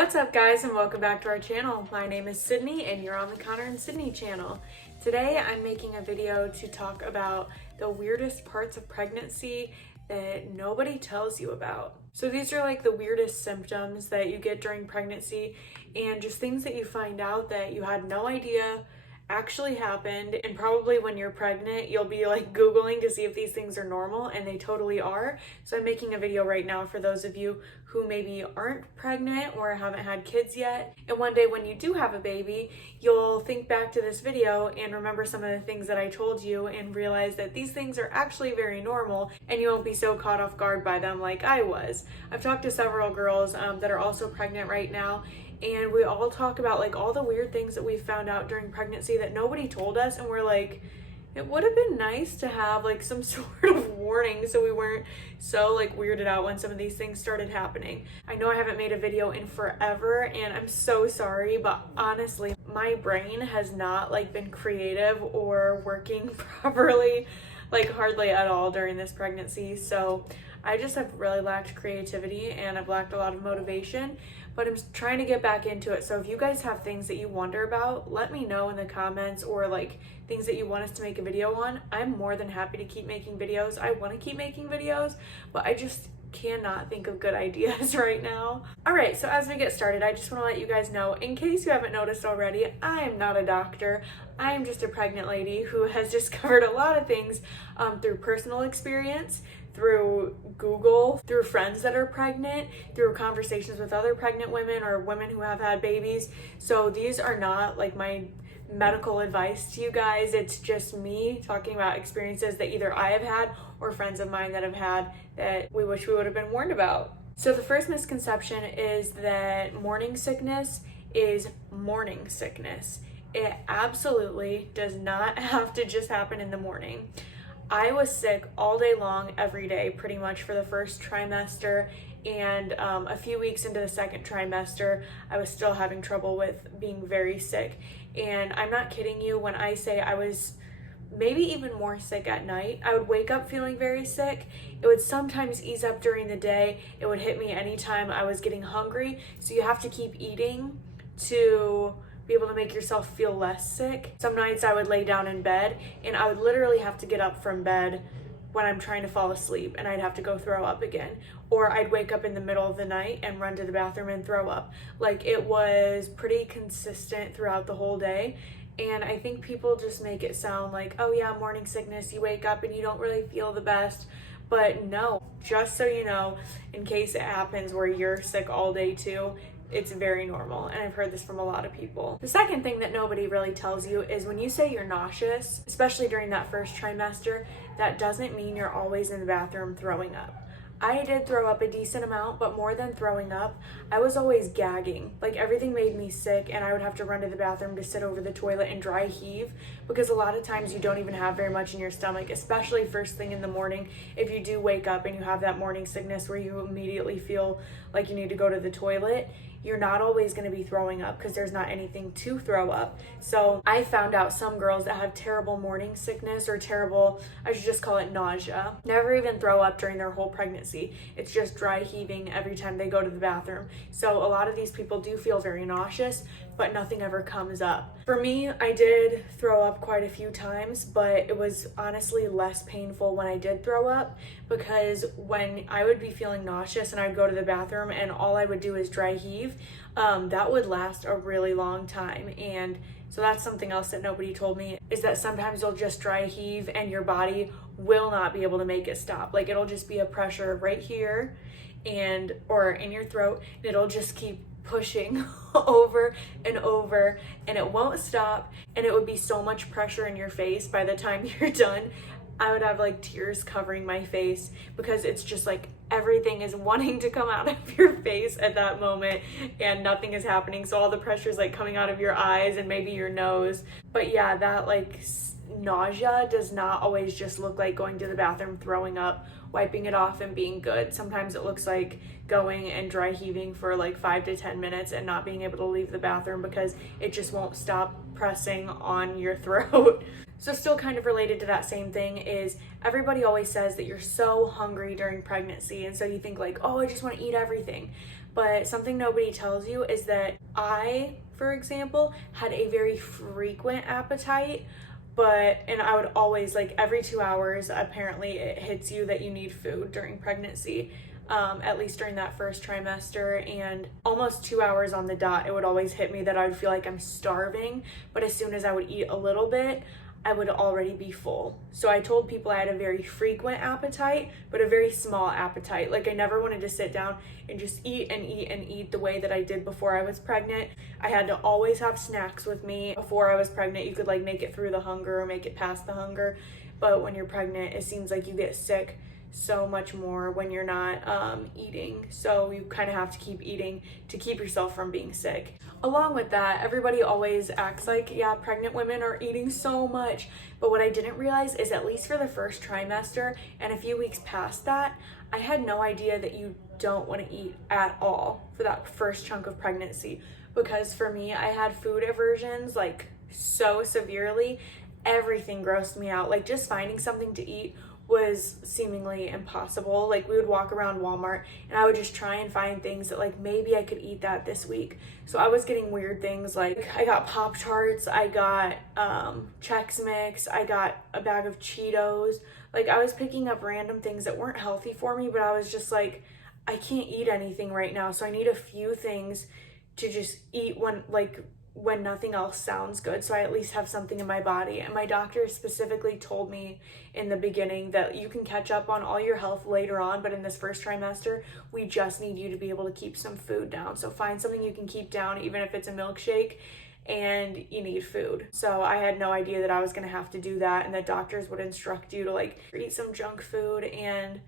What's up guys, and welcome back to our channel. My name is Sydney and you're on the Connor and Sydney channel. Today I'm making a video to talk about the weirdest parts of pregnancy that nobody tells you about. So these are like the weirdest symptoms that you get during pregnancy and just things that you find out that you had no idea actually happened. And probably when you're pregnant you'll be like Googling to see if these things are normal, and they totally are. So I'm making a video right now for those of you who maybe aren't pregnant or haven't had kids yet, and one day when you do have a baby you'll think back to this video and remember some of the things that I told you and realize that these things are actually very normal and you won't be so caught off guard by them like I was. I've talked to several girls that are also pregnant right now, and we all talk about like all the weird things that we found out during pregnancy that nobody told us, and we're like, it would have been nice to have like some sort of warning so we weren't so like weirded out when some of these things started happening. I know I haven't made a video in forever and I'm so sorry, but honestly my brain has not like been creative or working properly like hardly at all during this pregnancy. So I just have really lacked creativity and I've lacked a lot of motivation, but I'm trying to get back into it. So if you guys have things that you wonder about, let me know in the comments, or like things that you want us to make a video on. I'm more than happy to keep making videos. I want to keep making videos, but I just cannot think of good ideas right now. All right, so as we get started, I just want to let you guys know, in case you haven't noticed already, I am not a doctor. I am just a pregnant lady who has discovered a lot of things through personal experience, through Google, through friends that are pregnant, through conversations with other pregnant women or women who have had babies. So these are not like my medical advice to you guys. It's just me talking about experiences that either I have had or friends of mine that have had that we wish we would have been warned about. So the first misconception is that morning sickness is morning sickness. It absolutely does not have to just happen in the morning. I was sick all day long, every day, pretty much for the first trimester, and a few weeks into the second trimester, I was still having trouble with being very sick. And I'm not kidding you when I say I was maybe even more sick at night. I would wake up feeling very sick. It would sometimes ease up during the day. It would hit me anytime I was getting hungry. So you have to keep eating to be able to make yourself feel less sick. Some nights I would lay down in bed and I would literally have to get up from bed when I'm trying to fall asleep, and I'd have to go throw up again. Or I'd wake up in the middle of the night and run to the bathroom and throw up. Like, it was pretty consistent throughout the whole day. And I think people just make it sound like, oh yeah, morning sickness, you wake up and you don't really feel the best. But no, just so you know, in case it happens where you're sick all day too, it's very normal, and I've heard this from a lot of people. The second thing that nobody really tells you is when you say you're nauseous, especially during that first trimester, that doesn't mean you're always in the bathroom throwing up. I did throw up a decent amount, but more than throwing up, I was always gagging. Like, everything made me sick, and I would have to run to the bathroom to sit over the toilet and dry heave, because a lot of times you don't even have very much in your stomach, especially first thing in the morning. If you do wake up and you have that morning sickness where you immediately feel like you need to go to the toilet, you're not always going to be throwing up because there's not anything to throw up. So I found out some girls that have terrible morning sickness, or terrible, I should just call it nausea, never even throw up during their whole pregnancy. It's just dry heaving every time they go to the bathroom. So a lot of these people do feel very nauseous, but nothing ever comes up. For me, I did throw up quite a few times, but it was honestly less painful when I did throw up, because when I would be feeling nauseous and I'd go to the bathroom and all I would do is dry heave, that would last a really long time. And so that's something else that nobody told me, is that sometimes you'll just dry heave and your body will not be able to make it stop. Like, it'll just be a pressure right here and or in your throat, and it'll just keep pushing over and over and it won't stop, and it would be so much pressure in your face by the time you're done. I would have like tears covering my face because it's just like everything is wanting to come out of your face at that moment and nothing is happening. So all the pressure is like coming out of your eyes and maybe your nose. But yeah, that like nausea does not always just look like going to the bathroom, throwing up, wiping it off and being good. Sometimes it looks like going and dry heaving for like 5 to 10 minutes and not being able to leave the bathroom because it just won't stop pressing on your throat. So still kind of related to that same thing is everybody always says that you're so hungry during pregnancy, and so you think like, oh, I just want to eat everything. But something nobody tells you is that I, for example, had a very frequent appetite, and I would always, like every 2 hours, apparently it hits you that you need food during pregnancy. At least during that first trimester, and almost 2 hours on the dot, it would always hit me that I would feel like I'm starving, but as soon as I would eat a little bit, I would already be full. So I told people I had a very frequent appetite, but a very small appetite. Like I never wanted to sit down and just eat and eat and eat the way that I did before I was pregnant. I had to always have snacks with me. Before I was pregnant, you could like make it through the hunger or make it past the hunger. But when you're pregnant, it seems like you get sick so much more when you're not eating. So you kind of have to keep eating to keep yourself from being sick. Along with that, everybody always acts like, yeah, pregnant women are eating so much. But what I didn't realize is, at least for the first trimester and a few weeks past that, I had no idea that you don't want to eat at all for that first chunk of pregnancy. Because for me, I had food aversions like so severely. Everything grossed me out. Like just finding something to eat was seemingly impossible. Like we would walk around Walmart and I would just try and find things that like maybe I could eat that this week. So I was getting weird things, like I got Pop-Tarts, I got Chex Mix, I got a bag of Cheetos. Like I was picking up random things that weren't healthy for me, but I was just like, I can't eat anything right now, so I need a few things to just eat when nothing else sounds good, so I at least have something in my body. And my doctor specifically told me in the beginning that you can catch up on all your health later on, but in this first trimester, we just need you to be able to keep some food down. So find something you can keep down, even if it's a milkshake, and you need food. So I had no idea that I was gonna have to do that, and that doctors would instruct you to like eat some junk food and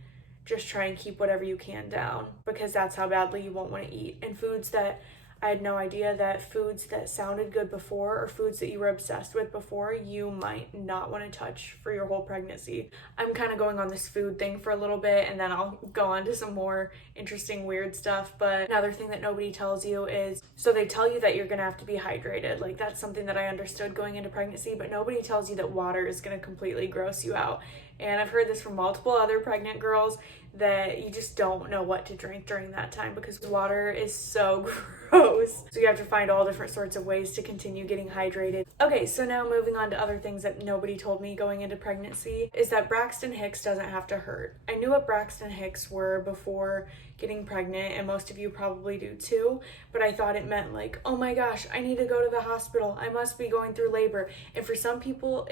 just try and keep whatever you can down, because that's how badly you won't want to eat. And foods that I had no idea that foods that sounded good before, or foods that you were obsessed with before, you might not want to touch for your whole pregnancy. I'm kind of going on this food thing for a little bit, and then I'll go on to some more interesting, weird stuff. But another thing that nobody tells you is, so they tell you that you're going to have to be hydrated. Like that's something that I understood going into pregnancy, but nobody tells you that water is going to completely gross you out. And I've heard this from multiple other pregnant girls, that you just don't know what to drink during that time because water is so gross. So you have to find all different sorts of ways to continue getting hydrated. Okay, so now moving on to other things that nobody told me going into pregnancy is that Braxton Hicks doesn't have to hurt. I knew what Braxton Hicks were before getting pregnant, and most of you probably do too, but I thought it meant like, oh my gosh, I need to go to the hospital, I must be going through labor. And for some people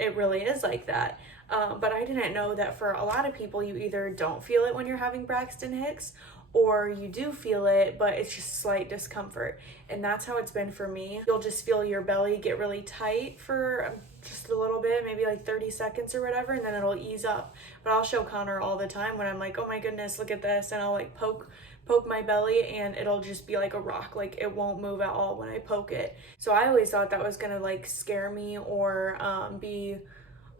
it really is like that. But I didn't know that for a lot of people, you either don't feel it when you're having Braxton Hicks, or you do feel it, but it's just slight discomfort. And that's how it's been for me. You'll just feel your belly get really tight for just a little bit, maybe like 30 seconds or whatever, and then it'll ease up. But I'll show Connor all the time when I'm like, oh my goodness, look at this, and I'll like poke my belly, and it'll just be like a rock. Like it won't move at all when I poke it. So I always thought that was gonna like scare me or be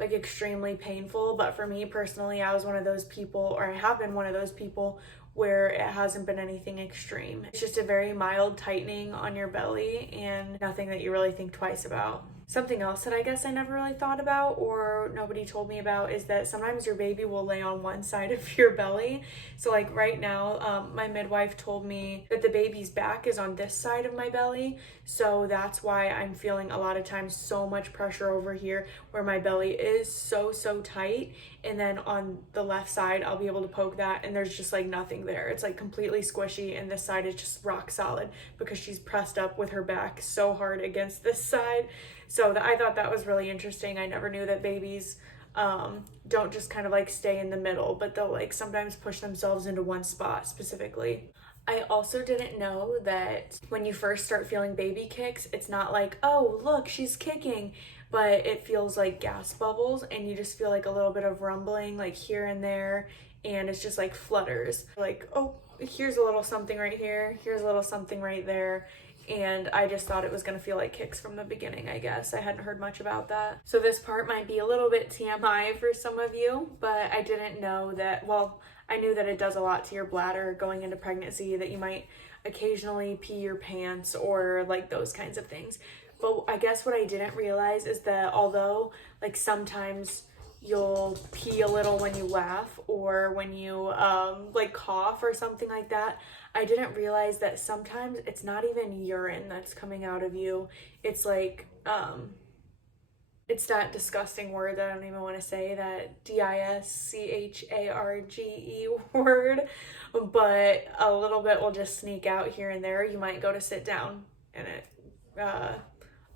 like extremely painful. But for me personally, I was one of those people, or I have been one of those people, where it hasn't been anything extreme. It's just a very mild tightening on your belly and nothing that you really think twice about. Something else that I guess I never really thought about, or nobody told me about, is that sometimes your baby will lay on one side of your belly. So like right now, my midwife told me that the baby's back is on this side of my belly. So that's why I'm feeling a lot of times so much pressure over here where my belly is so tight. And then on the left side, I'll be able to poke that and there's just like nothing there. It's like completely squishy, and this side is just rock solid because she's pressed up with her back so hard against this side. So I thought that was really interesting. I never knew that babies don't just kind of like stay in the middle, but they'll like sometimes push themselves into one spot specifically. I also didn't know that when you first start feeling baby kicks, it's not like, oh, look, she's kicking, but it feels like gas bubbles, and you just feel like a little bit of rumbling like here and there, and it's just like flutters. Like, oh, here's a little something right here, here's a little something right there. And I just thought it was going to feel like kicks from the beginning, I guess. I hadn't heard much about that. So this part might be a little bit TMI for some of you, but I didn't know that, well, I knew that it does a lot to your bladder going into pregnancy, that you might occasionally pee your pants or like those kinds of things. But I guess what I didn't realize is that although like sometimes you'll pee a little when you laugh or when you like cough or something like that. I didn't realize that sometimes it's not even urine that's coming out of you. It's like it's that disgusting word that I don't even want to say, that DISCHARGE word, but a little bit will just sneak out here and there. You might go to sit down and it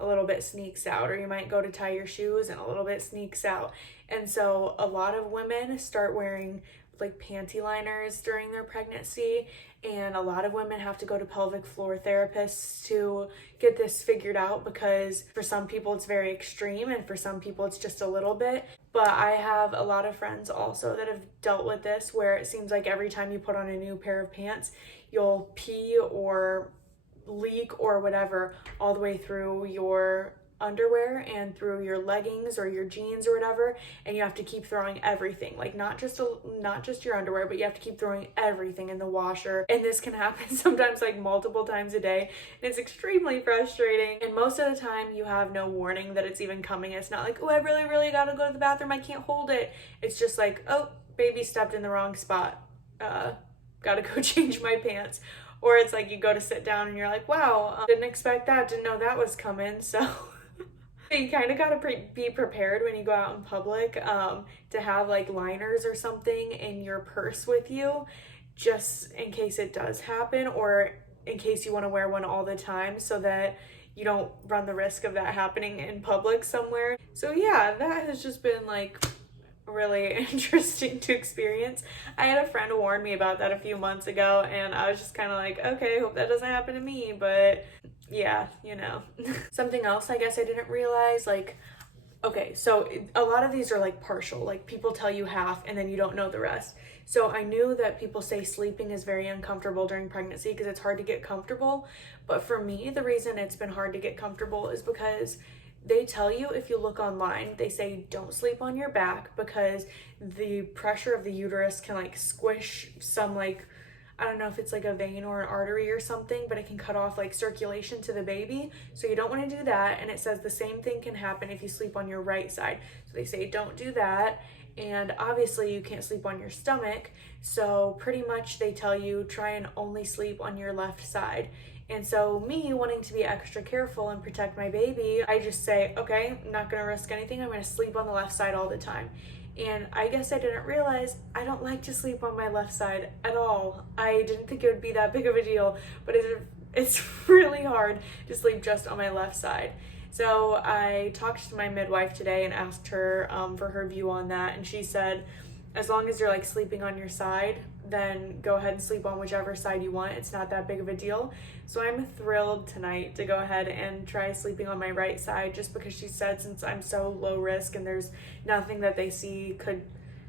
a little bit sneaks out, or you might go to tie your shoes and a little bit sneaks out. And so a lot of women start wearing like panty liners during their pregnancy, and a lot of women have to go to pelvic floor therapists to get this figured out, because for some people it's very extreme and for some people it's just a little bit. But I have a lot of friends also that have dealt with this, where it seems like every time you put on a new pair of pants, you'll pee or leak or whatever all the way through your underwear and through your leggings or your jeans or whatever, and you have to keep throwing everything, like not just your underwear, but you have to keep throwing everything in the washer. And this can happen sometimes like multiple times a day, and it's extremely frustrating. And most of the time you have no warning that it's even coming. It's not like, oh, I really gotta go to the bathroom, I can't hold it. It's just like, oh, baby stepped in the wrong spot, gotta go change my pants. Or it's like you go to sit down and you're like, wow, didn't expect that, didn't know that was coming. So you kind of got to be prepared when you go out in public to have like liners or something in your purse with you, just in case it does happen, or in case you want to wear one all the time so that you don't run the risk of that happening in public somewhere. So yeah, that has just been like really interesting to experience. I had a friend warn me about that a few months ago, and I was just kind of like, okay, hope that doesn't happen to me. But yeah, you know. Something else I guess I didn't realize, like, okay, so a lot of these are like partial, like people tell you half and then you don't know the rest. So I knew that people say sleeping is very uncomfortable during pregnancy because it's hard to get comfortable. But for me, the reason it's been hard to get comfortable is because they tell you, if you look online, they say don't sleep on your back because the pressure of the uterus can like squish some, like, I don't know if it's like a vein or an artery or something, but it can cut off like circulation to the baby. So you don't want to do that. And it says the same thing can happen if you sleep on your right side. So they say don't do that. And obviously you can't sleep on your stomach. So pretty much they tell you try and only sleep on your left side. And so me wanting to be extra careful and protect my baby, I just say, okay, I'm not going to risk anything. I'm going to sleep on the left side all the time. And I guess I didn't realize I don't like to sleep on my left side at all. I didn't think it would be that big of a deal, but it's really hard to sleep just on my left side. So I talked to my midwife today and asked her for her view on that. And she said, as long as you're like sleeping on your side, then go ahead and sleep on whichever side you want. It's not that big of a deal. So I'm thrilled tonight to go ahead and try sleeping on my right side, just because she said since I'm so low risk and there's nothing that they see could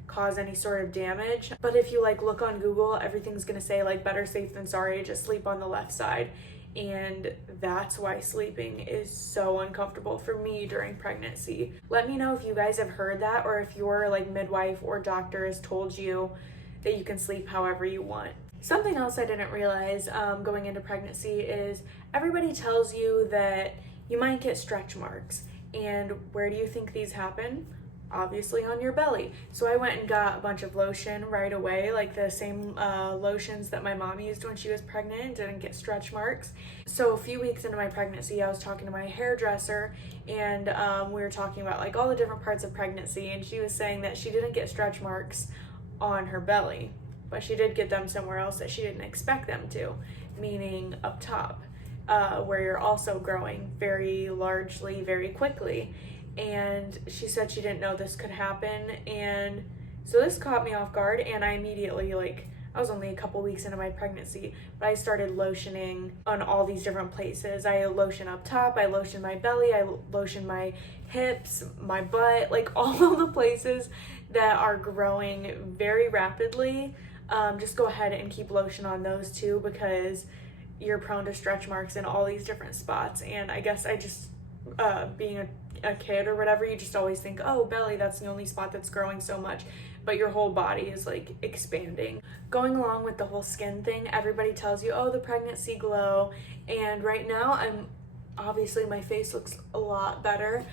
cause any sort of damage. But if you like look on Google, everything's gonna say like better safe than sorry, just sleep on the left side. And that's why sleeping is so uncomfortable for me during pregnancy. Let me know if you guys have heard that, or if your like midwife or doctor has told you that you can sleep however you want. Something else I didn't realize going into pregnancy is everybody tells you that you might get stretch marks. And where do you think these happen? Obviously on your belly. So I went and got a bunch of lotion right away, like the same lotions that my mom used when she was pregnant and didn't get stretch marks. So a few weeks into my pregnancy, I was talking to my hairdresser, and we were talking about like all the different parts of pregnancy, and she was saying that she didn't get stretch marks on her belly, but she did get them somewhere else that she didn't expect them to, meaning up top, where you're also growing very largely, very quickly. And she said she didn't know this could happen, and so this caught me off guard, and I immediately, like, I was only a couple weeks into my pregnancy, but I started lotioning on all these different places. I lotion up top, I lotion my belly, I lotion my hips, my butt, like all the places that are growing very rapidly. Just go ahead and keep lotion on those too, because you're prone to stretch marks in all these different spots. And I guess I just, being a kid or whatever, you just always think, oh, belly, that's the only spot that's growing so much, but your whole body is like expanding. Going along with the whole skin thing, everybody tells you, oh, the pregnancy glow, and right now obviously my face looks a lot better,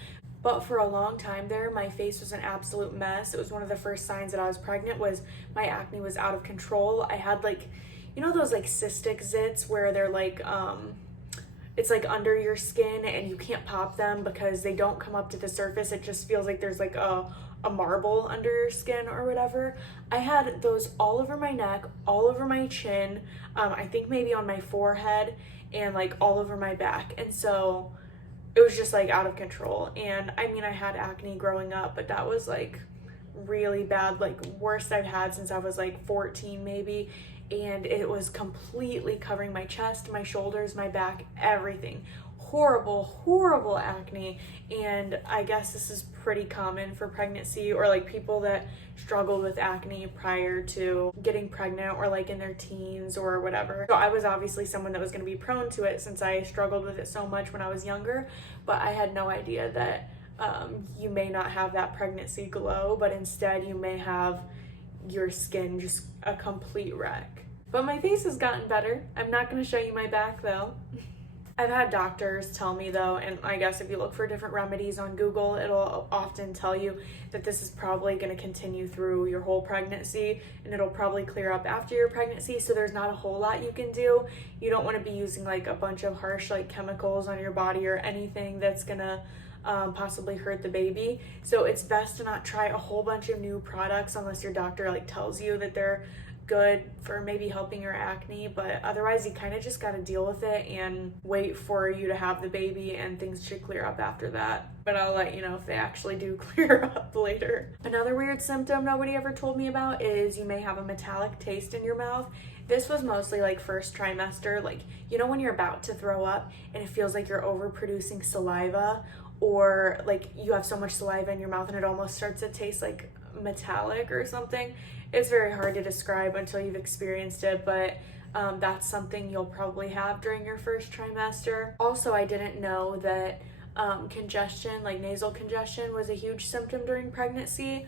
But for a long time there, my face was an absolute mess. It was one of the first signs that I was pregnant was my acne was out of control. I had like, you know those like cystic zits where they're like, it's like under your skin and you can't pop them because they don't come up to the surface. It just feels like there's like a marble under your skin or whatever. I had those all over my neck, all over my chin, I think maybe on my forehead, and like all over my back. And so it was just like out of control. And I mean, I had acne growing up, but that was like really bad, like worst I've had since I was like 14 maybe. And it was completely covering my chest, my shoulders, my back, everything. Horrible acne. And I guess this is pretty common for pregnancy or like people that struggled with acne prior to getting pregnant or like in their teens or whatever. So I was obviously someone that was going to be prone to it since I struggled with it so much when I was younger, but I had no idea that you may not have that pregnancy glow, but instead you may have your skin just a complete wreck. But my face has gotten better. I'm not going to show you my back though. I've had doctors tell me though, and I guess if you look for different remedies on Google, it'll often tell you that this is probably going to continue through your whole pregnancy and it'll probably clear up after your pregnancy. So there's not a whole lot you can do. You don't want to be using like a bunch of harsh like chemicals on your body or anything that's going to possibly hurt the baby. So it's best to not try a whole bunch of new products unless your doctor like tells you that they're good for maybe helping your acne, but otherwise you kind of just got to deal with it and wait for you to have the baby and things should clear up after that. But I'll let you know if they actually do clear up later. Another weird symptom nobody ever told me about is you may have a metallic taste in your mouth. This was mostly like first trimester, like you know when you're about to throw up and it feels like you're overproducing saliva, or like you have so much saliva in your mouth and it almost starts to taste like metallic or something. It's very hard to describe until you've experienced it, but that's something you'll probably have during your first trimester. Also, I didn't know that congestion, like nasal congestion, was a huge symptom during pregnancy.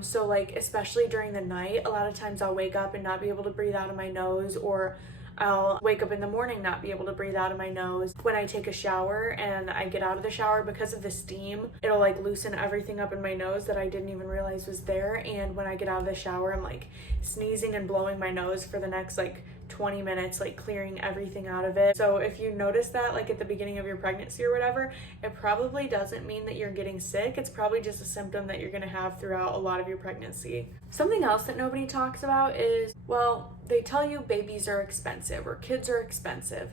So like especially during the night, a lot of times I'll wake up and not be able to breathe out of my nose, or I'll wake up in the morning not be able to breathe out of my nose. When I take a shower and I get out of the shower, because of the steam, it'll like loosen everything up in my nose that I didn't even realize was there. And when I get out of the shower, I'm like sneezing and blowing my nose for the next like 20 minutes, like clearing everything out of it. So if you notice that like at the beginning of your pregnancy or whatever, it probably doesn't mean that you're getting sick. It's probably just a symptom that you're gonna have throughout a lot of your pregnancy. Something else that nobody talks about is, well, they tell you babies are expensive or kids are expensive,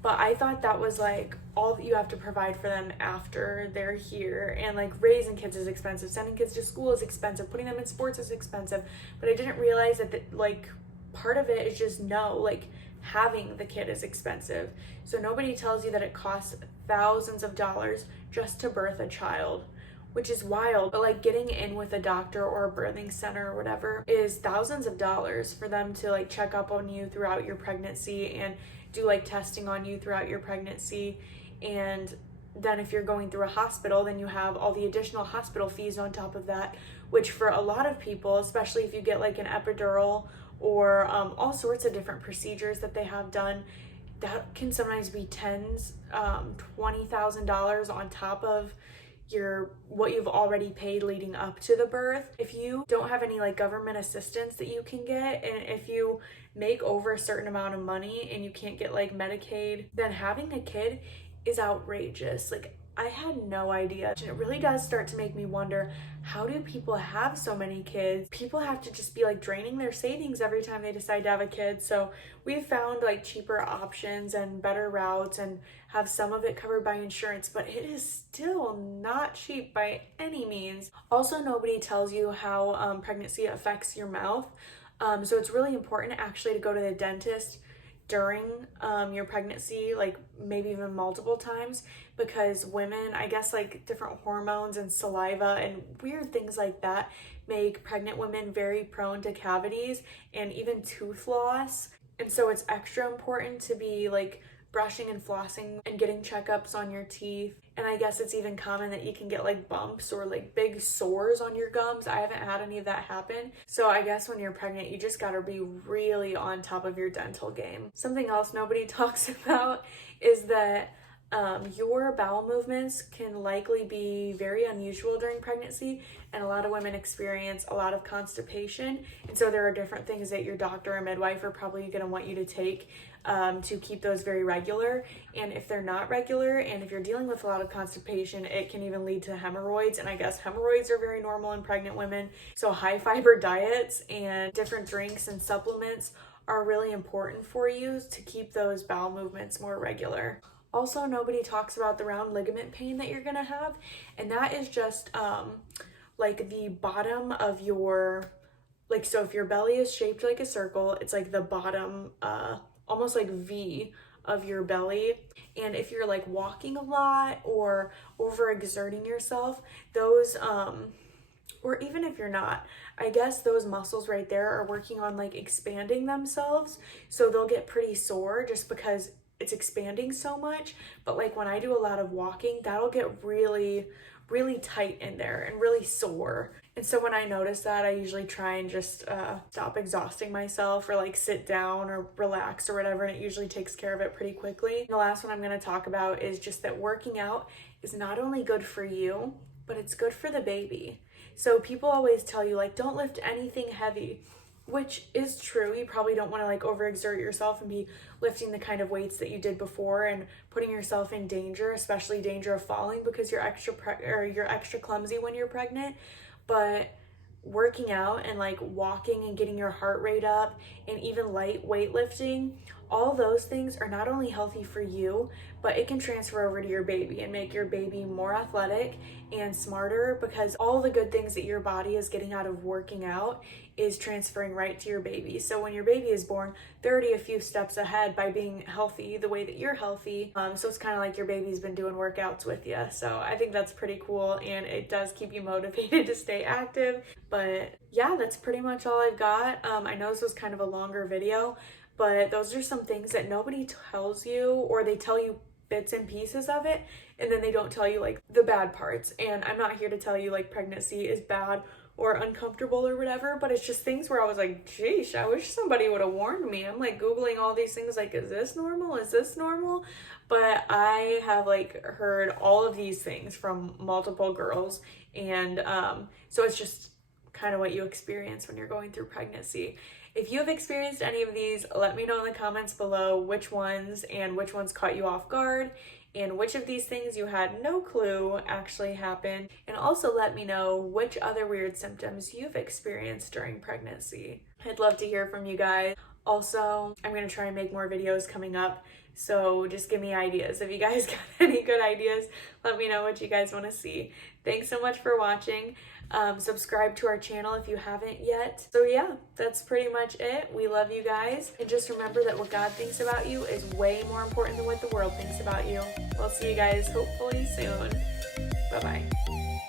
but I thought that was like all that you have to provide for them after they're here. And like raising kids is expensive, sending kids to school is expensive, putting them in sports is expensive. But I didn't realize that like part of it is just like having the kid is expensive. So nobody tells you that it costs thousands of dollars just to birth a child, which is wild. But like getting in with a doctor or a birthing center or whatever is thousands of dollars for them to like check up on you throughout your pregnancy and do like testing on you throughout your pregnancy. And then if you're going through a hospital, then you have all the additional hospital fees on top of that, which for a lot of people, especially if you get like an epidural or all sorts of different procedures that they have done, that can sometimes be tens, $20,000 on top of what you've already paid leading up to the birth. If you don't have any like government assistance that you can get, and if you make over a certain amount of money and you can't get like Medicaid, then having a kid is outrageous. Like I had no idea. And it really does start to make me wonder, how do people have so many kids? People have to just be like draining their savings every time they decide to have a kid. So we've found like cheaper options and better routes and have some of it covered by insurance, but it is still not cheap by any means. Also, nobody tells you how pregnancy affects your mouth. So it's really important actually to go to the dentist during your pregnancy, like maybe even multiple times, because women, I guess like different hormones and saliva and weird things like that make pregnant women very prone to cavities and even tooth loss. And so it's extra important to be like brushing and flossing and getting checkups on your teeth. And I guess it's even common that you can get like bumps or like big sores on your gums. I haven't had any of that happen. So I guess when you're pregnant, you just gotta be really on top of your dental game. Something else nobody talks about is that Your bowel movements can likely be very unusual during pregnancy, and a lot of women experience a lot of constipation. And so there are different things that your doctor or midwife are probably going to want you to take to keep those very regular. And if they're not regular, and if you're dealing with a lot of constipation, it can even lead to hemorrhoids. And I guess hemorrhoids are very normal in pregnant women. So high fiber diets and different drinks and supplements are really important for you to keep those bowel movements more regular. Also, nobody talks about the round ligament pain that you're gonna have, and that is just like the bottom of your, like, so if your belly is shaped like a circle, it's like the bottom, almost like V of your belly. And if you're like walking a lot or overexerting yourself, those or even if you're not, I guess those muscles right there are working on like expanding themselves, so they'll get pretty sore just because it's expanding so much. But like when I do a lot of walking, that'll get really tight in there and really sore. And so when I notice that, I usually try and just stop exhausting myself, or like sit down or relax or whatever, and it usually takes care of it pretty quickly. And the last one I'm going to talk about is just that working out is not only good for you, but it's good for the baby. So people always tell you, like, don't lift anything heavy, which is true. You probably don't want to like overexert yourself and be lifting the kind of weights that you did before and putting yourself in danger, especially danger of falling because you're extra clumsy when you're pregnant. But working out and like walking and getting your heart rate up and even light weightlifting, all those things are not only healthy for you, but it can transfer over to your baby and make your baby more athletic and smarter, because all the good things that your body is getting out of working out is transferring right to your baby. So when your baby is born, they're already a few steps ahead by being healthy the way that you're healthy. So it's kind of like your baby's been doing workouts with you. So I think that's pretty cool, and it does keep you motivated to stay active. But yeah, that's pretty much all I've got. I know this was kind of a longer video, but those are some things that nobody tells you, or they tell you bits and pieces of it, and then they don't tell you like the bad parts. And I'm not here to tell you like pregnancy is bad or uncomfortable or whatever, but it's just things where I was like, geesh, I wish somebody would have warned me. I'm like Googling all these things like, is this normal? Is this normal? But I have like heard all of these things from multiple girls, and so it's just kind of what you experience when you're going through pregnancy. If you have experienced any of these, let me know in the comments below which ones caught you off guard, and which of these things you had no clue actually happened. And also let me know which other weird symptoms you've experienced during pregnancy. I'd love to hear from you guys. Also, I'm going to try and make more videos coming up, so just give me ideas. If you guys got any good ideas, let me know what you guys want to see. Thanks so much for watching. Subscribe to our channel if you haven't yet. So yeah, that's pretty much it. We love you guys. And just remember that what God thinks about you is way more important than what the world thinks about you. We'll see you guys hopefully soon. Bye-bye.